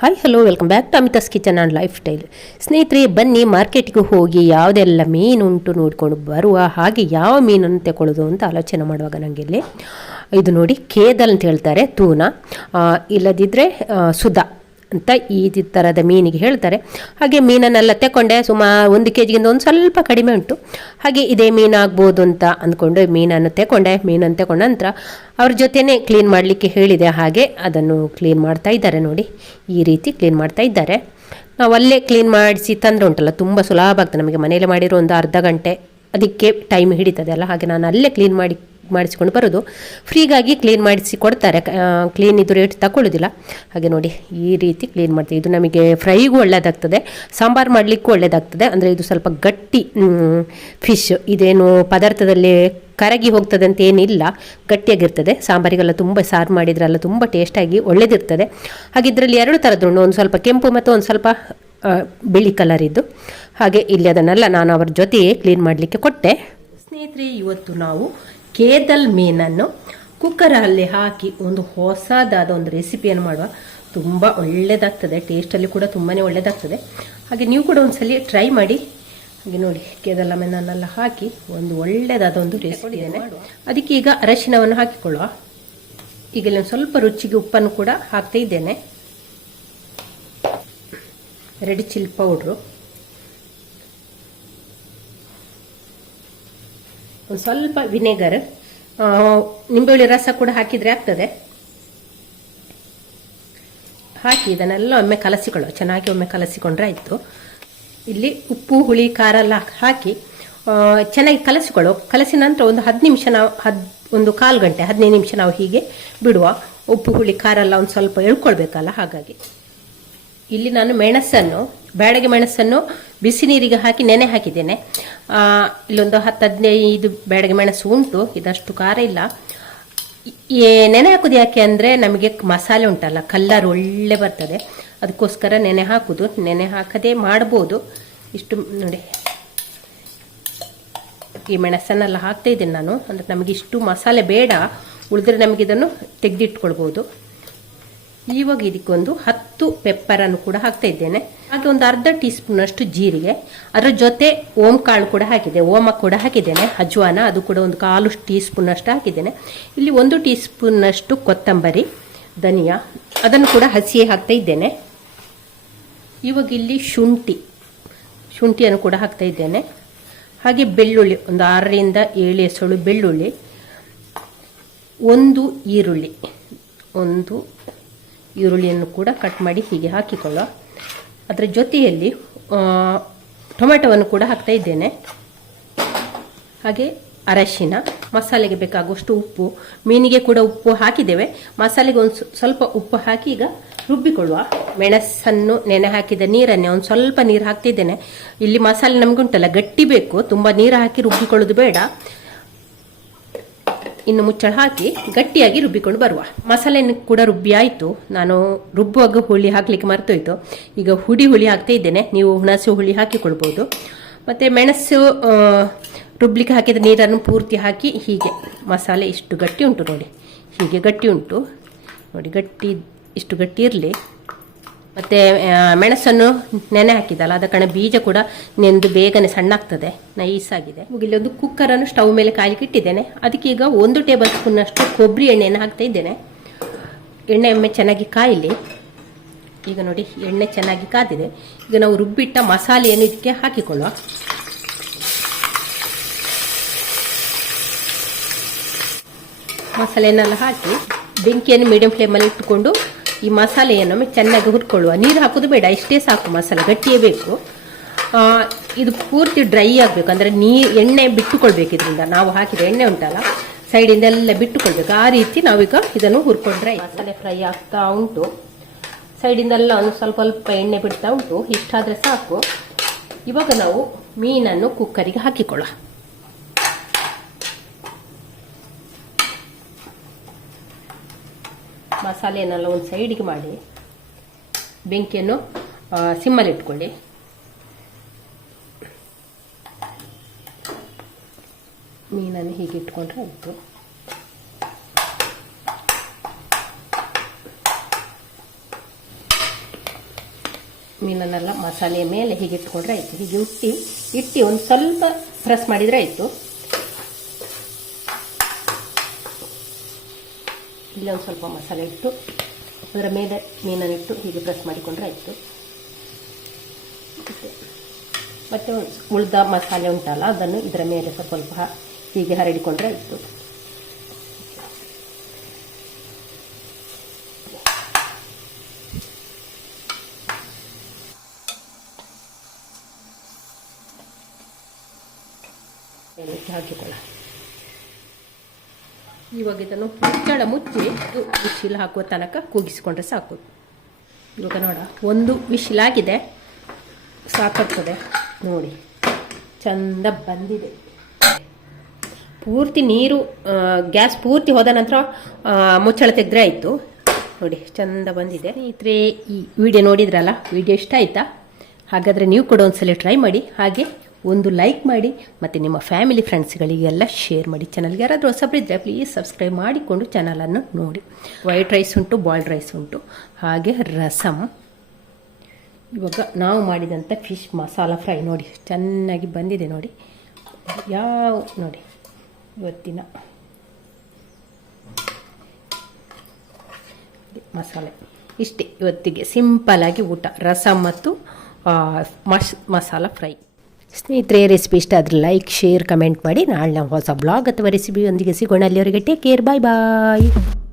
Hi hello welcome back to Amita's kitchen and lifestyle ಸ್ನೇಹಿತರೆ, ಬನ್ನಿ ಮಾರ್ಕೆಟ್ಗೆ ಹೋಗಿ ಯಾವುದೆಲ್ಲ ಮೀನುಂಟು ನೋಡ್ಕೊಂಡು ಬರುವ ಹಾಗೆ ಯಾವ ಮೀನನ್ನು ತಗೊಳ್ಳೋದು ಅಂತ ಆಲೋಚನೆ ಮಾಡುವಾಗ ನನಗೆ ಇಲ್ಲಿ ಇದು ನೋಡಿ, ಕೇದಲ್ ಅಂತ ಹೇಳ್ತಾರೆ, ತೂನ. ಇಲ್ಲದಿದ್ದರೆ ಸುಧಾ. ಅಂತ ಈ ಥರದ ಮೀನಿಗೆ ಹೇಳ್ತಾರೆ. ಹಾಗೆ ಮೀನನ್ನೆಲ್ಲ ತಗೊಂಡೆ ಸುಮಾರು ಒಂದು ಕೆ ಜಿಗಿಂತ ಒಂದು ಸ್ವಲ್ಪ ಕಡಿಮೆ ಉಂಟು. ಹಾಗೆ ಇದೇ ಮೀನಾಗ್ಬೋದು ಅಂತ ಅಂದ್ಕೊಂಡು ಮೀನನ್ನು ತಗೊಂಡೆ ಮೀನನ್ನು ತಗೊಂಡ ನಂತರ ಅವ್ರ ಜೊತೆನೇ ಕ್ಲೀನ್ ಮಾಡಲಿಕ್ಕೆ ಹೇಳಿದೆ. ಹಾಗೆ ಅದನ್ನು ಕ್ಲೀನ್ ಮಾಡ್ತಾ ಇದ್ದಾರೆ ನೋಡಿ. ಈ ರೀತಿ ಕ್ಲೀನ್ ಮಾಡ್ತಾ ಇದ್ದಾರೆ. ನಾವು ಅಲ್ಲೇ ಕ್ಲೀನ್ ಮಾಡಿಸಿ ತಂದ್ರೆ ಉಂಟಲ್ಲ, ತುಂಬ ಸುಲಭ ಆಗ್ತದೆ ನಮಗೆ ಮನೆಯಲ್ಲೇ ಮಾಡಿರೋ ಒಂದು ಅರ್ಧ ಗಂಟೆ. ಅದಕ್ಕೆ ಟೈಮ್ ಹಿಡಿತದೆ ಅಲ್ಲ. ಹಾಗೆ ನಾನು ಅಲ್ಲೇ ಕ್ಲೀನ್ ಮಾಡಿ ಮಾಡಿಸ್ಕೊಂಡು ಬರೋದು. ಫ್ರೀಗಾಗಿ ಕ್ಲೀನ್ ಮಾಡಿಸಿ ಕೊಡ್ತಾರೆ. ಕ್ಲೀನ್ ಇದು ರೇಟ್ ತಗೊಳ್ಳೋದಿಲ್ಲ ಹಾಗೆ ನೋಡಿ, ಈ ರೀತಿ ಕ್ಲೀನ್ ಮಾಡ್ತೀವಿ. ಇದು ನಮಗೆ ಫ್ರೈಗೂ ಒಳ್ಳೆಯದಾಗ್ತದೆ ಸಾಂಬಾರು ಮಾಡಲಿಕ್ಕೂ ಒಳ್ಳೆಯದಾಗ್ತದೆ ಅಂದರೆ ಇದು ಸ್ವಲ್ಪ ಗಟ್ಟಿ ಫಿಶ್ ಇದೇನು ಪದಾರ್ಥದಲ್ಲಿ ಕರಗಿ ಹೋಗ್ತದೆ ಅಂತ ಏನಿಲ್ಲ. ಗಟ್ಟಿಯಾಗಿರ್ತದೆ. ಸಾಂಬಾರಿಗೆಲ್ಲ ತುಂಬ ಸಾರು ಮಾಡಿದ್ರೆಲ್ಲ ತುಂಬ ಟೇಸ್ಟಾಗಿ ಒಳ್ಳೆದಿರ್ತದೆ. ಹಾಗೆ ಇದರಲ್ಲಿ ಎರಡು ಥರದ್ದು ಒಂದು ಸ್ವಲ್ಪ ಕೆಂಪು ಮತ್ತು ಒಂದು ಸ್ವಲ್ಪ ಬಿಳಿ ಕಲರ್ ಇದ್ದು. ಹಾಗೆ ಇಲ್ಲಿ ಅದನ್ನೆಲ್ಲ ನಾನು ಅವ್ರ ಜೊತೆಯೇ ಕ್ಲೀನ್ ಮಾಡಲಿಕ್ಕೆ ಕೊಟ್ಟೆ. ಸ್ನೇಹಿತರೆ, ಇವತ್ತು ನಾವು ಕೇದಲ್ ಮೀನನ್ನು ಕುಕ್ಕರಲ್ಲಿ ಹಾಕಿ ಒಂದು ಹೊಸದಾದ ಒಂದು ರೆಸಿಪಿಯನ್ನು ಮಾಡುವ. ತುಂಬ ಒಳ್ಳೆಯದಾಗ್ತದೆ ಟೇಸ್ಟಲ್ಲಿ ಕೂಡ ತುಂಬಾ ಒಳ್ಳೆಯದಾಗ್ತದೆ ಹಾಗೆ ನೀವು ಕೂಡ ಒಂದ್ಸಲಿ ಟ್ರೈ ಮಾಡಿ. ಹಾಗೆ ನೋಡಿ ಕೇದಲ್ಲ ಮೀನನ್ನೆಲ್ಲ ಹಾಕಿ ಒಂದು ಒಳ್ಳೆಯದಾದ ಒಂದು ರೆಸಿಪಿ ಅದಕ್ಕೆ ಈಗ ಅರಶಿನವನ್ನು ಹಾಕಿಕೊಳ್ಳುವ. ಈಗ ನಾನು ಸ್ವಲ್ಪ ರುಚಿಗೆ ಉಪ್ಪನ್ನು ಕೂಡ ಹಾಕ್ತಾ ಇದ್ದೇನೆ. ರೆಡ್ ಚಿಲ್ಲಿ ಪೌಡ್ರು ಒಂದು ಸ್ವಲ್ಪ ವಿನೆಗರ್. ನಿಂಬೆಹುಳಿ ರಸ ಕೂಡ ಹಾಕಿದರೆ ಆಗ್ತದೆ. ಹಾಕಿ ಇದನ್ನೆಲ್ಲ ಒಮ್ಮೆ ಕಲಸಿಕೊಳ್ಳುವ. ಚೆನ್ನಾಗಿ ಒಮ್ಮೆ ಕಲಸಿಕೊಂಡ್ರೆ ಆಯಿತು. ಇಲ್ಲಿ ಉಪ್ಪು, ಹುಳಿ, ಖಾರ ಎಲ್ಲ ಹಾಕಿ ಚೆನ್ನಾಗಿ ಕಲಸಿಕೊಳ್ಳೋ ಕಲಸಿದ ನಂತರ ಒಂದು ಹತ್ತು ನಿಮಿಷ ನಾವು, ಹದ್, ಒಂದು ಕಾಲು ಗಂಟೆ, ಹದಿನೈದು ನಿಮಿಷ ನಾವು ಹೀಗೆ ಬಿಡುವ. ಉಪ್ಪು, ಹುಳಿ, ಖಾರ ಎಲ್ಲ ಒಂದು ಸ್ವಲ್ಪ ಎಳ್ಕೊಳ್ಬೇಕಲ್ಲ ಹಾಗಾಗಿ. ಇಲ್ಲಿ ನಾನು ಮೆಣಸನ್ನು ಬ್ಯಾಡಗೆ ಮೆಣಸನ್ನು ಬಿಸಿ ನೀರಿಗೆ ಹಾಕಿ ನೆನೆ ಹಾಕಿದ್ದೇನೆ. ಇಲ್ಲೊಂದು ಹತ್ತು ಹದಿನೈದು ಬ್ಯಾಡಗೆ ಮೆಣಸು ಉಂಟು, ಇದಷ್ಟು ಖಾರ ಇಲ್ಲ. ನೆನೆ ಹಾಕೋದು ಯಾಕೆ ಅಂದರೆ ನಮಗೆ ಮಸಾಲೆ ಉಂಟಲ್ಲ, ಕಲ್ಲರ್ ಒಳ್ಳೆ ಬರ್ತದೆ. ಅದಕ್ಕೋಸ್ಕರ ನೆನೆ ಹಾಕೋದು, ನೆನೆ ಹಾಕದೆ ಮಾಡ್ಬೋದು. ಇಷ್ಟು ನೋಡಿ. ಈ ಮೆಣಸನ್ನೆಲ್ಲ ಹಾಕ್ತಾ ನಾನು, ಅಂದರೆ ನಮಗೆ ಇಷ್ಟು ಮಸಾಲೆ ಬೇಡ. ಉಳಿದ್ರೆ ನಮಗೆ ಇದನ್ನು ತೆಗೆದಿಟ್ಕೊಳ್ಬೋದು. ಇವಾಗ ಇದಕ್ಕೊಂದು ಹತ್ತು ಪೆಪ್ಪರನ್ನು ಕೂಡ ಹಾಕ್ತಾ ಇದ್ದೇನೆ. ಹಾಗೆ ಒಂದು ಅರ್ಧ ಟೀ ಸ್ಪೂನ್ ಅಷ್ಟು ಜೀರಿಗೆ, ಅದರ ಜೊತೆ ಓಮ್ ಕಾಳು ಕೂಡ ಹಾಕಿದೆ, ಓಮ ಕೂಡ ಹಾಕಿದ್ದೇನೆ, ಅಜ್ವಾನ, ಅದು ಕೂಡ ಒಂದು ಕಾಲು ಟೀ ಸ್ಪೂನ್ ಅಷ್ಟು ಹಾಕಿದ್ದೇನೆ. ಇಲ್ಲಿ ಒಂದು ಟೀ ಸ್ಪೂನ್ ಅಷ್ಟು ಕೊತ್ತಂಬರಿ, ಧನಿಯಾ, ಅದನ್ನು ಕೂಡ ಹಸಿಯೇ ಹಾಕ್ತಾ ಇದ್ದೇನೆ. ಇವಾಗ ಇಲ್ಲಿ ಶುಂಠಿ, ಶುಂಠಿಯನ್ನು ಕೂಡ ಹಾಕ್ತಾ ಇದ್ದೇನೆ. ಹಾಗೆ ಬೆಳ್ಳುಳ್ಳಿ, ಒಂದು ಆರರಿಂದ ಏಳು ಎಸಳು ಬೆಳ್ಳುಳ್ಳಿ, ಒಂದು ಈರುಳ್ಳಿ, ಒಂದು ಈರುಳ್ಳಿಯನ್ನು ಕೂಡ ಕಟ್ ಮಾಡಿ ಹೀಗೆ ಹಾಕಿಕೊಳ್ಳುವ ಅದರ ಜೊತೆಯಲ್ಲಿ ಟೊಮೆಟೊವನ್ನು ಕೂಡ ಹಾಕ್ತಾ ಇದ್ದೇನೆ. ಹಾಗೆ ಅರಶಿನ, ಮಸಾಲೆಗೆ ಬೇಕಾಗುವಷ್ಟು ಉಪ್ಪು, ಮೀನಿಗೆ ಕೂಡ ಉಪ್ಪು ಹಾಕಿದ್ದೇವೆ. ಮಸಾಲೆಗೆ ಒಂದು ಸ್ವಲ್ಪ ಉಪ್ಪು ಹಾಕಿ ಈಗ ರುಬ್ಬಿಕೊಳ್ಳುವ. ಮೆಣಸನ್ನು ನೆನೆ ಹಾಕಿದ ನೀರನ್ನೇ ಒಂದು ಸ್ವಲ್ಪ ನೀರು ಹಾಕ್ತಿದ್ದೇನೆ. ಇಲ್ಲಿ ಮಸಾಲೆ ನಮಗುಂಟಲ್ಲ, ಗಟ್ಟಿ ಬೇಕು. ತುಂಬ ನೀರು ಹಾಕಿ ರುಬ್ಬಿಕೊಳ್ಳೋದು ಬೇಡ. ಇನ್ನು ಮುಚ್ಚಳ ಹಾಕಿ ಗಟ್ಟಿಯಾಗಿ ರುಬ್ಬಿಕೊಂಡು ಬರುವ. ಮಸಾಲೆಯನ್ನು ಕೂಡ ರುಬ್ಬಿ ಆಯಿತು ನಾನು ರುಬ್ಬುವಾಗ ಹುಳಿ ಹಾಕಲಿಕ್ಕೆ ಮರ್ತೋಯ್ತು. ಈಗ ಹುಡಿ ಹುಳಿ ಹಾಕ್ತಾ ಇದ್ದೇನೆ. ನೀವು ಹುಣಸೆ ಹುಳಿ ಹಾಕಿಕೊಳ್ಬೋದು. ಮತ್ತು ಮೆಣಸು ರುಬ್ಲಿಕ್ಕೆ ಹಾಕಿದ ನೀರನ್ನು ಪೂರ್ತಿ ಹಾಕಿ ಹೀಗೆ. ಮಸಾಲೆ ಇಷ್ಟು ಗಟ್ಟಿ ಉಂಟು ನೋಡಿ. ಹೀಗೆ ಗಟ್ಟಿ ಉಂಟು. ನೋಡಿ ಗಟ್ಟಿ, ಇಷ್ಟು ಗಟ್ಟಿ ಇರಲಿ. ಮತ್ತು ಮೆಣಸನ್ನು ನೆನೆ ಹಾಕಿದಲ್ಲ ಅದ ಕಾರಣ ಬೀಜ ಕೂಡ ನೆಂದು ಬೇಗನೆ ಸಣ್ಣ ಆಗ್ತದೆ ನೈಸ್ ಆಗಿದೆ ಇಲ್ಲಿ ಒಂದು ಕುಕ್ಕರನ್ನು ಸ್ಟವ್ ಮೇಲೆ ಕಾಯ್ಲಿಕ್ಕೆ ಇಟ್ಟಿದ್ದೇನೆ. ಈಗ ಒಂದು ಟೇಬಲ್ ಸ್ಪೂನಷ್ಟು ಕೊಬ್ಬರಿ ಎಣ್ಣೆಯನ್ನು ಹಾಕ್ತಾ ಇದ್ದೇನೆ. ಎಣ್ಣೆ ಒಮ್ಮೆ ಚೆನ್ನಾಗಿ ಕಾಯಲಿ. ಈಗ ನೋಡಿ, ಎಣ್ಣೆ ಚೆನ್ನಾಗಿ ಕಾದಿದೆ. ಈಗ ನಾವು ರುಬ್ಬಿಟ್ಟ ಮಸಾಲೆಯನ್ನು ಇದಕ್ಕೆ ಹಾಕಿಕೊಳ್ಳುವ. ಮಸಾಲೆಯನ್ನೆಲ್ಲ ಹಾಕಿ ಬೆಂಕಿಯನ್ನು ಮೀಡಿಯಂ ಫ್ಲೇಮಲ್ಲಿ ಇಟ್ಟುಕೊಂಡು ಈ ಮಸಾಲೆಯನ್ನು ಚೆನ್ನಾಗಿ ಹುರ್ಕೊಳ್ಳುವ. ನೀರು ಹಾಕೋದು ಬೇಡ, ಇಷ್ಟೇ ಸಾಕು ಮಸಾಲೆ, ಗಟ್ಟಿಯೇ ಬೇಕು. ಇದು ಪೂರ್ತಿ ಡ್ರೈ ಆಗಬೇಕು. ಅಂದರೆ ನೀ ಎಣ್ಣೆ ಬಿಟ್ಟುಕೊಳ್ಬೇಕು ಇದರಿಂದ ನಾವು ಹಾಕಿದ ಎಣ್ಣೆ ಉಂಟಲ್ಲ ಸೈಡಿಂದ ಎಲ್ಲ ಬಿಟ್ಟುಕೊಳ್ಬೇಕು. ಆ ರೀತಿ ನಾವೀಗ ಇದನ್ನು ಹುರ್ಕೊಂಡ್ರೆ. ಮಸಾಲೆ ಫ್ರೈ ಆಗ್ತಾ ಉಂಟು. ಸೈಡಿಂದೆಲ್ಲ ಒಂದು ಸ್ವಲ್ಪ ಸ್ವಲ್ಪ ಎಣ್ಣೆ ಬಿಡ್ತಾ ಉಂಟು. ಇಷ್ಟಾದರೆ ಸಾಕು. ಇವಾಗ ನಾವು ಮೀನನ್ನು ಕುಕ್ಕರಿಗೆ ಹಾಕಿಕೊಳ್ಳುವ ಮಸಾಲೆಯನ್ನೆಲ್ಲ ಒಂದು ಸೈಡಿಗೆ ಮಾಡಿ ಬೆಂಕಿಯನ್ನು ಸಿಮ್ಮಲ್ಲಿ ಇಟ್ಕೊಳ್ಳಿ. ಮೀನನ್ನು ಹೀಗೆ ಇಟ್ಕೊಂಡ್ರೆ ಆಯಿತು. ಮೀನನ್ನೆಲ್ಲ ಮಸಾಲೆಯ ಮೇಲೆ ಹೀಗೆ ಇಟ್ಕೊಂಡ್ರೆ ಆಯಿತು. ಹೀಗೆ ಉಟ್ಟಿ, ಇಟ್ಟು ಒಂದು ಸ್ವಲ್ಪ ಪ್ರೆಸ್ ಮಾಡಿದರೆ ಆಯಿತು. ಇಲ್ಲಿ ಒಂದು ಸ್ವಲ್ಪ ಮಸಾಲೆ ಇಟ್ಟು, ಅದರ ಮೇಲೆ ಮೀನನ್ನಿಟ್ಟು ಹೀಗೆ ಪ್ರೆಸ್ ಮಾಡಿಕೊಂಡ್ರೆ ಆಯಿತು. ಮತ್ತು ಉಳಿದ ಮಸಾಲೆ ಉಂಟಲ್ಲ, ಅದನ್ನು ಇದರ ಮೇಲೆ ಸ್ವಲ್ಪ ಹೀಗೆ ಹರಡಿಕೊಂಡ್ರೆ ಆಯಿತು. ಹಾಕಿಕೊಳ್ಳ ಇವಾಗ ಇದನ್ನು ಮುಚ್ಚಳ ಮುಚ್ಚಿ ವಿಶಿಲ್ ಹಾಕುವ ತನಕ ಕೂಗಿಸಿಕೊಂಡ್ರೆ ಸಾಕು. ಇವಾಗ ನೋಡ, ಒಂದು ವಿಶಿಲಾಗಿದೆ ಸಾಕಾಗ್ತದೆ. ನೋಡಿ, ಚಂದ ಬಂದಿದೆ. ಪೂರ್ತಿ ನೀರು ಗ್ಯಾಸ್ ಪೂರ್ತಿ ಹೋದ ನಂತರ ಮುಚ್ಚಳ ತೆಗೆದ್ರೆ ಆಯಿತು. ನೋಡಿ, ಚಂದ ಬಂದಿದೆ. ಸ್ನೇಹಿತರೆ, ಈ ವಿಡಿಯೋ ನೋಡಿದ್ರಲ್ಲ? ವಿಡಿಯೋ ಇಷ್ಟ ಆಯ್ತಾ? ಹಾಗಾದರೆ ನೀವು ಕೂಡ ಒಂದ್ಸಲ ಟ್ರೈ ಮಾಡಿ. ಹಾಗೆ ಒಂದು ಲೈಕ್ ಮಾಡಿ ಮತ್ತು ನಿಮ್ಮ ಫ್ಯಾಮಿಲಿ ಫ್ರೆಂಡ್ಸ್ಗಳಿಗೆಲ್ಲ ಶೇರ್ ಮಾಡಿ. ಚಾನಲ್ಗೆ ಯಾರಾದರೂ ಹೊಸಬ್ರಿದ್ದರೆ ಪ್ಲೀಸ್ ಸಬ್ಸ್ಕ್ರೈಬ್ ಮಾಡಿಕೊಂಡು ಚಾನಲನ್ನು ನೋಡಿ. ವೈಟ್ ರೈಸ್ ಉಂಟು ಬಾಯ್ಲ್ಡ್ ರೈಸ್ ಉಂಟು. ಹಾಗೆ ರಸಮ್ ಇವಾಗ ನಾವು ಮಾಡಿದಂಥ ಫಿಶ್ ಮಸಾಲ ಫ್ರೈ ನೋಡಿ. ಚೆನ್ನಾಗಿ ಬಂದಿದೆ ನೋಡಿ. ಯಾವ ನೋಡಿ, ಇವತ್ತಿನ ಮಸಾಲೆ. ಇಷ್ಟೇ ಇವತ್ತಿಗೆ ಸಿಂಪಲಾಗಿ ಊಟ. ರಸಮ್ ಮತ್ತು ಮಸ್ ಮಸಾಲ ಫ್ರೈ ಸ್ನೇಹಿತರೆ ರೆಸಿಪಿ ಇಷ್ಟ ಆದರೆ ಲೈಕ್ ಶೇರ್ ಕಮೆಂಟ್ ಮಾಡಿ. ನಾಳೆ ನಾವು ಹೊಸ ಬ್ಲಾಗ್ ಅಥವಾ ರೆಸಿಪಿಯೊಂದಿಗೆ ಸಿಗೋಣ. ಅಲ್ಲಿವರೆಗೆ ಟೇಕ್ ಕೇರ್ ಬಾಯ್ ಬಾಯ್